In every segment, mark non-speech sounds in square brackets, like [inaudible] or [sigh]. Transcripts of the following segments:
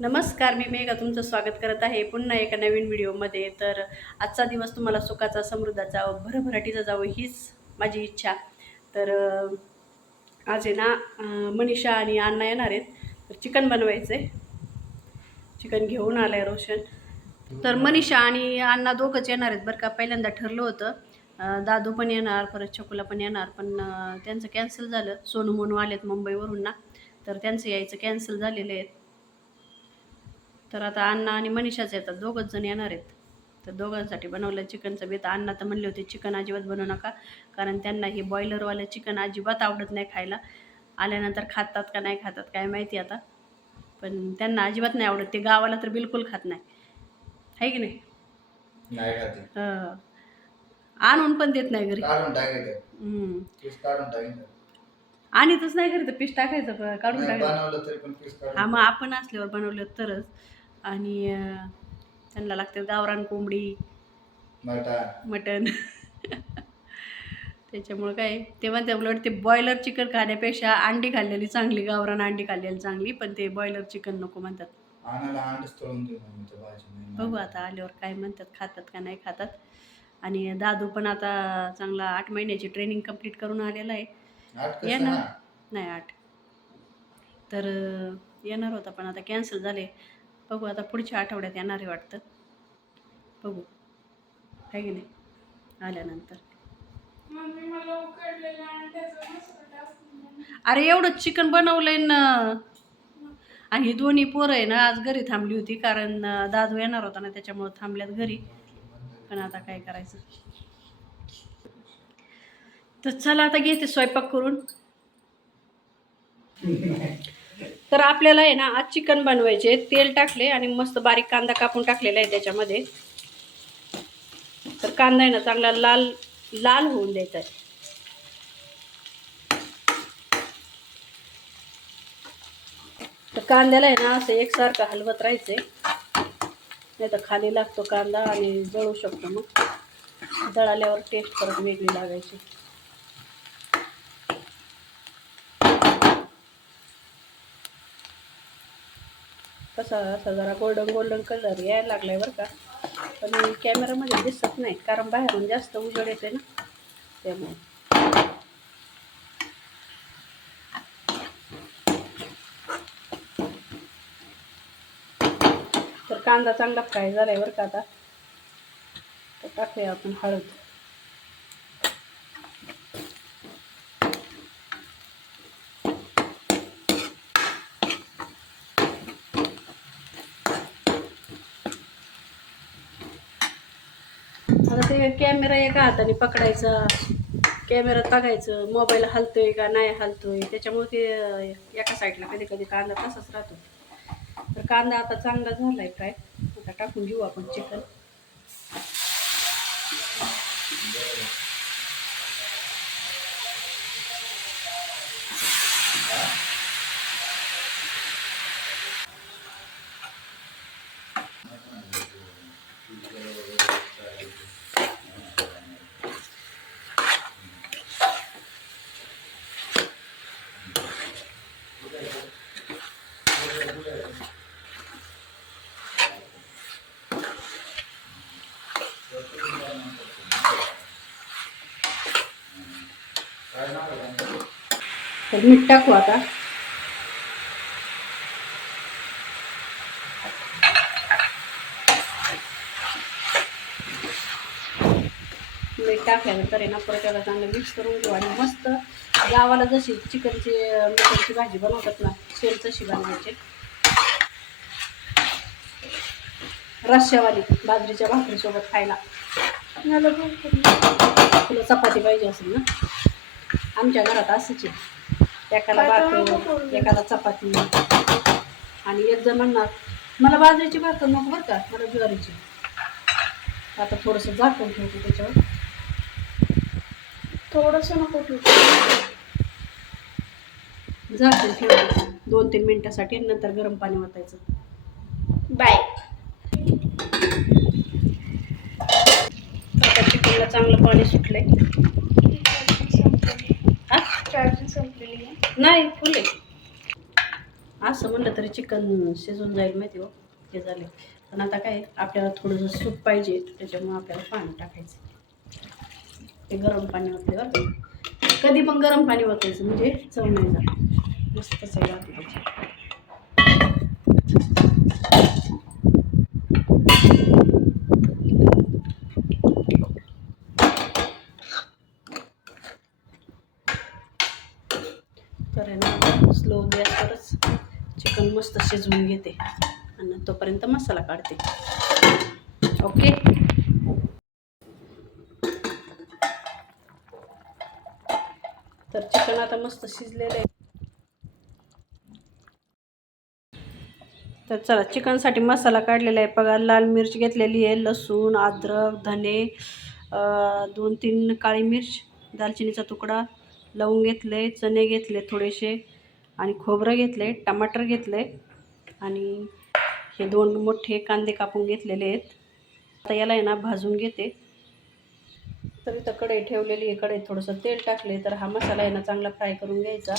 नमस्कार मी मेघा तुमचं स्वागत करत आहे पुन्हा एका नवीन व्हिडिओमध्ये. तर आजचा दिवस तुम्हाला सुखाचा समृद्धाचा भरभराटीचा जावं हीच माझी इच्छा. तर आज आहे ना मनीषा आणि अण्णा येणार आहेत. तर चिकन बनवायचं आहे चिकन घेऊन आलं आहे रोशन. तर मनीषा आणि अण्णा दोघंच येणार आहेत बरं का. पहिल्यांदा ठरलं होतं. दादू पण येणार परत छकुला पण येणार पण त्यांचं कॅन्सल झालं. सोनू मोनू आलेत मुंबईवरून ना. तर त्यांचं यायचं कॅन्सल झालेलं आहे. तर आता अण्णा आणि मनीषाच येतात. दोघंच जण येणार आहेत. तर दोघांसाठी बनवलं चिकनचं बेत अण्णा तर म्हणले होते चिकन अजिबात बनवू नका. कारण त्यांना हे बॉयलरवालं चिकन अजिबात आवडत नाही खायला. आल्यानंतर खातात का नाही खातात काय माहिती आता. पण त्यांना अजिबात नाही आवडत. ते गावाला तर बिलकुल खात नाही. आहे की नाही. आणून पण देत नाही घरी. टाकायचं. आणतच नाही घरी. तर पीस टाकायचं काढून टाकायचं. हा मग आपण असल्यावर बनवलं तरच. आणि त्यांना लागते गावरान कोंबडी मटण. मटन त्याच्यामुळं काय ते म्हणते उलट ते बॉयलर चिकन खाण्यापेक्षा अंडी खाल्लेली चांगली गावरान अंडी खाल्लेली चांगली पण ते बॉयलर चिकन नको म्हणतात. बघू आता आल्यावर काय म्हणतात खातात का नाही खातात. आणि दादू पण आता चांगला आठ महिन्याची ट्रेनिंग कंप्लीट करून आलेला आहे. आठ कसं ये ना. ना नाही आठ. तर येणार होता पण आता कॅन्सल झाले. बघू आता पुढच्या आठवड्यात येणार आहे वाटतं. बघू. आहे की नाही? आल्यानंतर. अरे एवढं चिकन बनवलंय ना. आणि ही दोन्ही पोरं आहे ना आज घरी थांबली होती कारण दादू येणार होता ना त्याच्यामुळं थांबल्यात घरी. पण आता काय करायचं? तर चला आता घेते स्वयंपाक करून. तर आपल्याला आहे ना आज चिकन बनवायचे तेल टाकले आणि मस्त बारीक कांदा कापून टाकलेला आहे त्याच्यामध्ये. तर कांदा आहे ना चांगला लाल लाल होऊन द्यायचा आहे. तर कांद्याला आहे ना असं एकसारखं हलवत राहायचंय. नाही तर खाली लागतो कांदा आणि जळू शकतो मग. दळाल्यावर टेस्ट परत वेगळी लागायची. असा असा जरा गोल्डन गोल्डन कलर यायला लागलाय बरं का. पण कॅमेरामध्ये दिसत नाही कारण बाहेरून जास्त उजेड येते ना. त्यामुळे. तर कांदा चांगला फ्राय झालाय बरं का आता. तर टाकूया आपण हळद. आता कॅमेरा एका हाताने पकडायचा कॅमेरात बघायचं मोबाईल हलतोय का नाही हलतोय त्याच्यामुळे ते एका साईडला कधी कधी कांदा तसाच राहतो. तर कांदा आता चांगला झालाय काय? आता टाकून घेऊ आपण चिकन मीठ टाकू आता. मीठ टाकल्यानंतर आहे ना परत त्याला चांगलं मिक्स करून घेऊ आणि मस्त गावाला जशी चिकनची मटनची भाजी बनवतात ना सेम तशी बनवायची. रश्श्यावाली बाजरीच्या भाकरीसोबत खायला. तुला चपाती पाहिजे असेल ना? आमच्या घरात असंच आहे. एकाला भाकर एकाला चपाती. आणि एक जण म्हणणार मला बाजरीची भाकर नको बरं का मला ज्वारीची. आता थोडंसं झाकून ठेवतो त्याच्यावर. थोडंसं नको ठेवू. झाकून ठेवायचं दोन तीन मिनिटासाठी नंतर गरम पाणी ओतायचं. बाय. आता चिकनला चांगलं पाणी सुटलंय. चार्जिंग संपलेली आहे नाही फुले. असं म्हणलं तरी चिकन शिजून जाईल माहिती हो हे झाले. पण आता काय आपल्याला थोडंसं सूप पाहिजे त्याच्यामुळे आपल्याला पाणी टाकायचं. ते गरम पाणी होते कधी पण गरम पाणी वाचायचं म्हणजे चव नाही जात. मस्त आहे लागते त्याची तर आहे ना स्लो गॅसवरच चिकन मस्त शिजवून घेते. आणि तोपर्यंत मसाला काढते. ओके? तर चिकन आता मस्त शिजलेलं आहे. तर चला चिकनसाठी मसाला काढलेला आहे. बघा लाल मिरची घेतलेली आहे लसूण अद्रक धने दोन तीन काळी मिर्च दालचिनीचा तुकडा लवंग घेतले चणे घेतले थोडेसे. आणि खोबरं घेतले टमाटर घेतलं आहे आणि हे दोन मोठे कांदे कापून घेतलेले आहेत. आता याला आहे ना भाजून घेते. तर इथं कढई ठेवलेली आहे कढईत थोडंसं तेल टाकले तर हा मसाला आहे ना चांगला फ्राय करून घ्यायचा.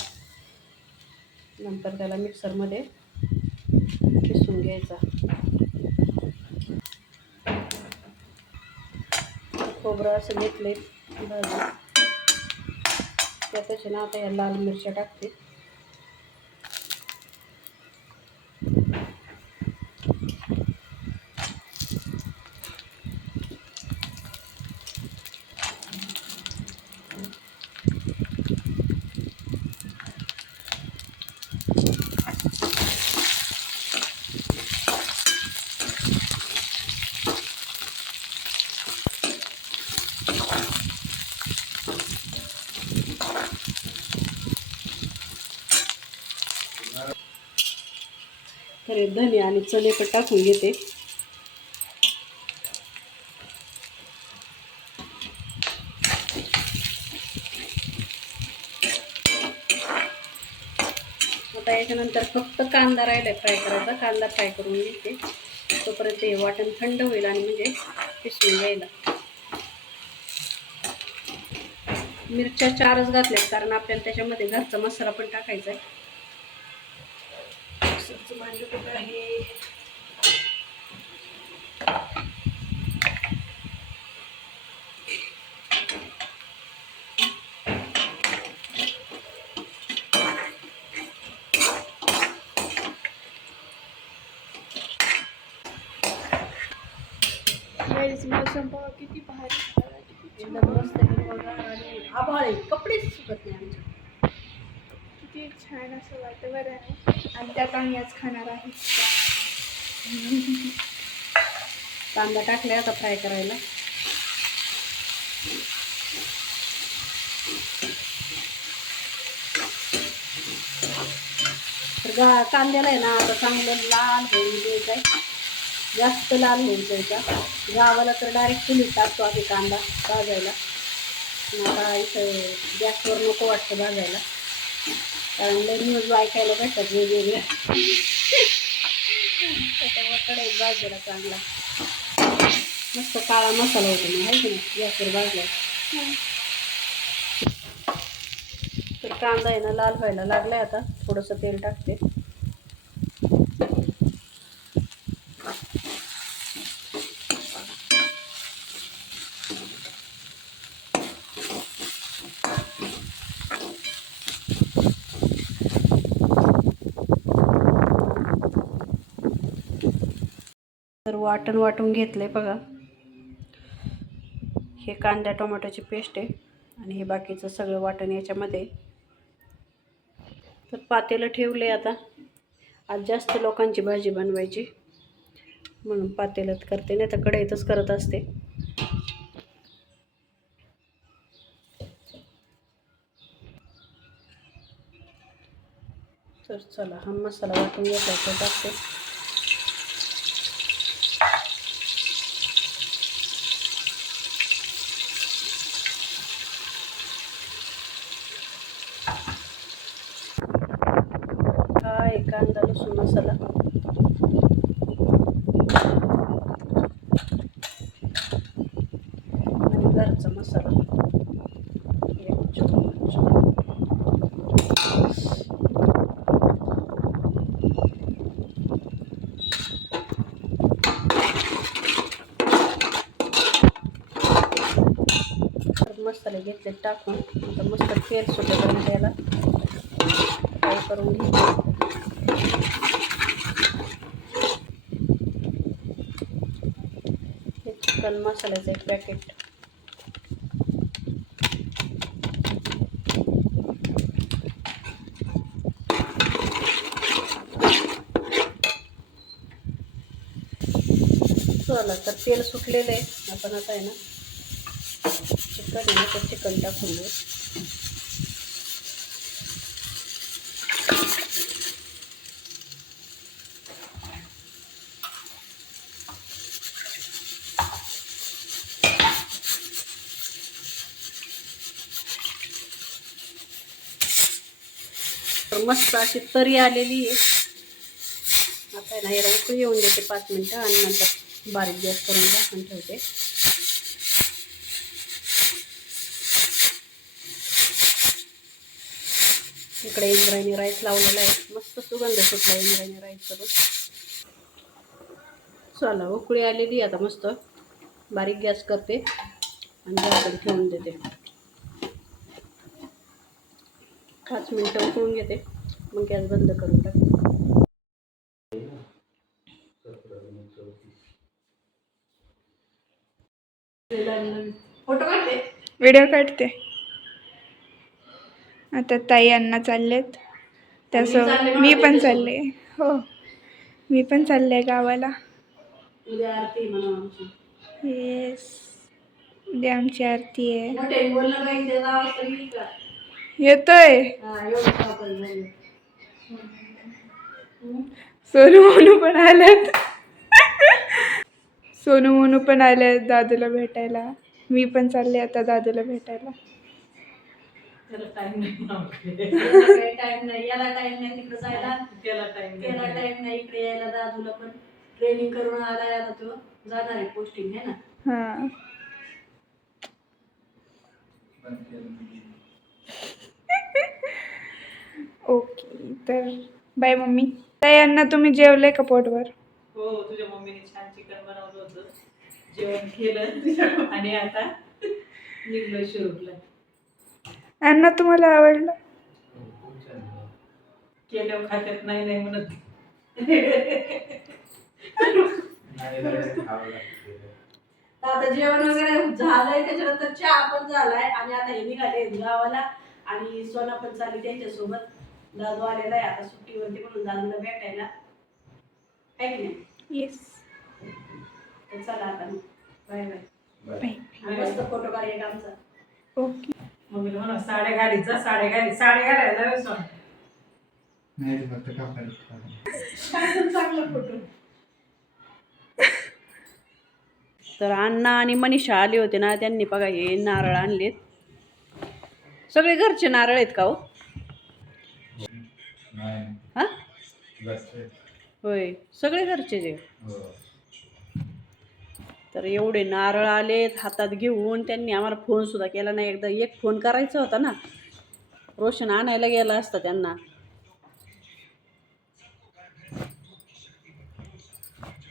नंतर त्याला मिक्सरमध्ये पिसून घ्यायचा. खोबरं असं घेतले भाजून. त्यापेक्षा ना आता या लाल मिरच्या टाकते. तर हे धने आणि चणे पण टाकून घेते. आता याच्यानंतर फक्त कांदा राहिला फ्राय करायचा. कांदा फ्राय करून घेते. तोपर्यंत हे वाटण थंड होईल आणि म्हणजे पिसून जायला मिरच्या चारच घातल्यात कारण आपल्याला त्याच्यामध्ये घरचा मसाला पण टाकायचा आहे कुठं आहे बघा किती भारी. एकदम मस्त आणि आभाळ कपडेच सुकत नाही आमचे किती छान असं बरं आहे आणि त्यात आम्ही आज खाणार आहे. कांदा टाकलाय आता फ्राय करायला. तर गा कांद्याला आहे ना आता चांगलं लाल होऊन द्यायचं आहे जास्त लाल होऊन द्यायचा गावाला तर डायरेक्ट तुम्ही टाकतो आधी कांदा भाजायला. आता इथं गॅसवर नको वाटतं भाजायला. कारण लय न्यूज ऐकायला भेटतात वेगवेगळ्या त्याच्यामुळे कढईत चांगला. मस्त काळा मसाला होतो ना आहे की नाही? गॅसवर भाजला. तर कांदा आहे ना लाल व्हायला लागलाय आता. थोडंसं तेल टाकते. तर वाटण वाटून घेतलंय बघा. हे कांद्या टोमॅटोची पेस्ट आहे आणि हे बाकीचं सगळं वाटण याच्यामध्ये. तर पातेलं ठेवले आता. आज जास्त लोकांची भाजी बनवायची. म्हणून पातेल्यात करते नाही तर कढईतच करत असते. तर चला हा मसाला वाटून घेतला टाकते. लसूण मसाला आणि घरचा मसाला. एक चमच मसाले घेतले टाकून. मस्त तेल सुद्धा करून द्यायला फ्राय करून घेतले हे चिकन मसाल्याचं एक पॅकेट चला तर तेल सुटलेलं आहे. आपण आता आहे ना चिकन आहे ना ते चिकन टाकून घेऊ मस्त अशी तरी आलेली आहे. आता नाही ना याला उकळी येऊन देते पाच मिनटं आणि नंतर बारीक गॅस करून झाकून ठेवते. इकडे इंद्रायणी राईस लावलेला आहे. मस्त सुगंध सुटला इंद्रायणी राईस करून चला उकळी आलेली आहे आता मस्त. बारीक गॅस करते आणि झाकण ठेवून देते. पाच मिनटं उकळून घेते. मग गॅस बंद करून टाकते फोटो काढते? व्हिडिओ काढते. आता ताई अण्णा चाललेत. त्यासोबत मी पण. चालले. हो. मी पण चालले गावाला. उद्या आरती म्हणून आमची. येस उद्या आमची आरती आहे. येतोय. सोनू मोनू पण आल्यात. सोनू मोनू पण आले दादूला भेटायला. मी पण चालले आता दादूला भेटायला. टाइम नाही याला टाइम नाही. याला टाइम नाही तिकडे जायला. त्याला टाइम त्याला टाइम नाही. इकडे यायला दादूला पण. ट्रेनिंग करून आलाय आता तो. जाणार आहे पोस्टिंग आहे ना? हां. तर बाय मम्मी. ताई अण्णा तुम्ही जेवले का पोटवर हो तुझ्या मम्मीने छान चिकन बनवलं होतं. जेवण केलं आणि आता निघलो शिरूरला. अण्णा तुम्हाला आवडलं. केल्यावर खात्यात नाही नाही म्हणत. आता जेवण वगैरे झालंय त्याच्यानंतर चहा पण झालाय आणि आता हे निघाले गावाला आणि सोना पण चालली त्यांच्यासोबत. दादू आलेला आहे आता सुट्टीवरती म्हणून दादूला भेटायला. आहे की नाही? येस तर चला आता बाय बाय. बरं. बाय. मस्त फोटो काढूया आमचा. ओके मम्मीला म्हणा साड्या घालीत जा साड्या घालीत साड्या घालायला जाऊ सोन नाही ते फक्त कापायला [laughs] चांगला फोटो तर अण्णा आणि मनीषा आले होते ना त्यांनी बघा हे नारळ आणलेत. सगळे घरचे नारळ आहेत का हो? होय सगळे घरचे जे. हो. तर एवढे नारळ आलेत हातात घेऊन त्यांनी आम्हाला फोन सुद्धा केला नाही. एकदा एक फोन करायचा होता ना. रोशन आणायला गेला असता त्यांना.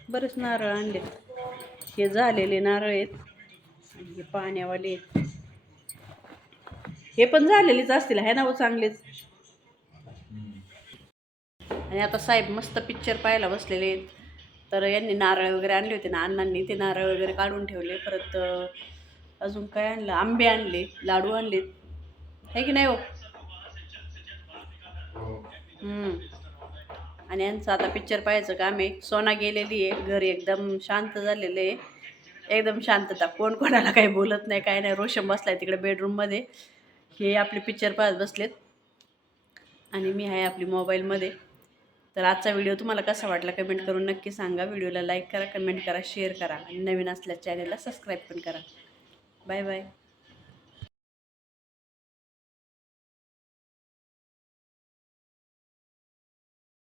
बरेच नारळ आणले. हे झालेले नारळ आहेत. आणि हे पाण्यावाले हे पण झालेलेच असतील है ना हो चांगलेच. आणि आता साहेब मस्त पिक्चर पाहायला बसलेले आहेत. तर यांनी नारळ वगैरे आणले होते ना अण्णांनी ते नारळ वगैरे काढून ठेवले. परत अजून काय आणलं? आंबे आणले लाडू आणले. हे की नाही हो? आणि यांचं आता पिक्चर पाहायचं काम आहे. सोना गेलेली आहे. घरी एकदम शांत झालेलं आहे. एकदम शांतता. कोण कोणाला काही बोलत नाही काय नाही. रोशन बसलाय तिकडे बेडरूममध्ये हे आपले पिक्चर पाहत बसलेत. आणि मी आहे आपली मोबाईलमध्ये तर आजचा व्हिडिओ तुम्हाला कसा वाटला कमेंट करून नक्की सांगा. व्हिडिओला लाईक करा कमेंट करा शेअर करा. आणि नवीन असल्या चॅनलला सबस्क्राईब पण करा. Bye bye.